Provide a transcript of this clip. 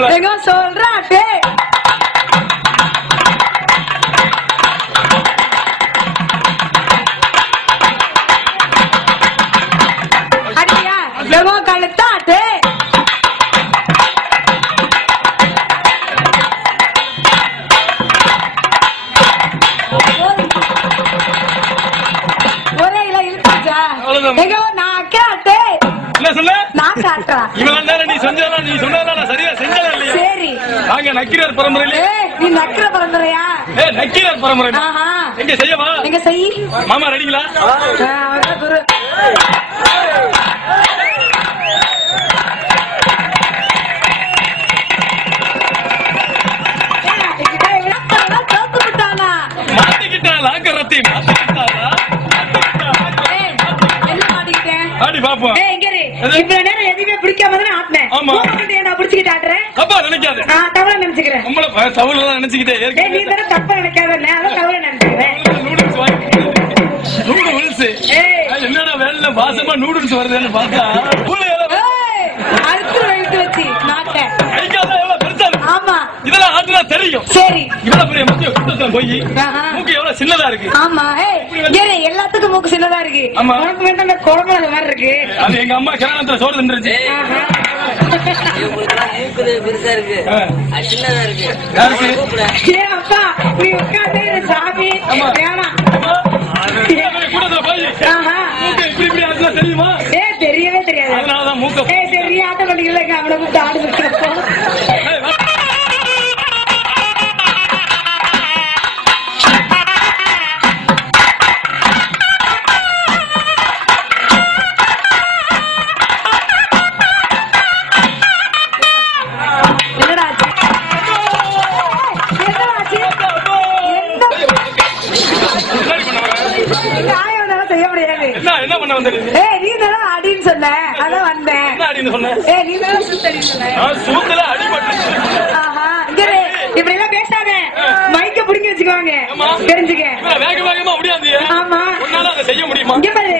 சொல்லணும்ல. எங்க சொல்றாட்டே அடியா எங்க கழுத்தாட்டே ஒரே இல இழுத்துச்சா எங்க நான் காட்டே என்ன சொல்ல நான் காட்டுறேன். இவ்வளவு நேரம் நீ செஞ்சதெல்லாம் நீ சொன்னதெல்லாம் சரியா செஞ்சதா இல்லையா? சரி நாங்க நக்கீரர் பரம்பரையில நீ நக்கிற பரம்பரையா? நக்கீரர் பரம்பரை ஆஹா எங்க செய்யவா? எங்க செய் மாமா ரெடிங்களா? குரு மாட்டிக்கிட்டான் லாக்கரத்தி மாட்டிக்கிட்டாளா? என்ன மாட்டிக்கிட்டேன்? ஆடி பாப்போம். இவ்வளவு நேரம் எதுவுமே பிடிக்காம தானே ஆட்டினேன். ஆமா. நான் பிடிச்சிக்கிட்டு ஆட்டுறேன். அப்பா நினைக்காத. நான் தவற நினைச்சுக்கிறேன். நம்மள தவறுலாம் நினைச்சுக்கிட்டே நீ தானே தப்பா நினைக்காத, நான் தவற நினைச்சுக்கிறேன். நூடுல்ஸ் என்னடா வேலை பாசமா நூடுல்ஸ் வருதுன்னு பார்த்தா அடுத்து எழுத்து வச்சு நாட்டை ஆமா இதெல்லாம் ஆட்டுனா தெரியும். சரி இவ்வளவு பெரிய முக்கிய கூட்டத்துல போய் மூக்கு எவ்வளவு சின்னதா இருக்கு. ஆமா எல்லாத்துக்கும் மூக்கு சின்னதா இருக்கு. ஆமா உனக்கு வேண்டாம் அந்த குழம்பு அது மாதிரி இருக்கு. அது எங்க அம்மா கிராமத்துல சோறு தின்றுச்சு. பெருசா இருக்கு சின்னதா இருக்கு. அப்பா நீ உட்காந்து சாமி வேணாம் கூட்டத்துல போய் இப்படி இப்படி ஆட்டுனா தெரியுமா? தெரியவே தெரியாது. அதனாலதான் மூக்க சரி ஆட்ட பண்ணிக்கல அவனை கூப்பிட்டு ஆடு வைக்கிறப்போ செய்ய முடியாது. என்ன பண்ண வந்த? நீ தானே அடின்னு சொன்ன, அதான் வந்தேன். என்ன அடின்னு சொன்ன? நீ தானே சுத்தடி சொன்ன. சூத்துல அடிபட்டு. இப்படி எல்லாம் பேசாத, மைக்க புடிங்கி வச்சுக்குவாங்க. தெரிஞ்சுக்க. வேக வேகமா முடியாது. ஆமா உன்னால அதை செய்ய முடியுமா? இங்க பாரு.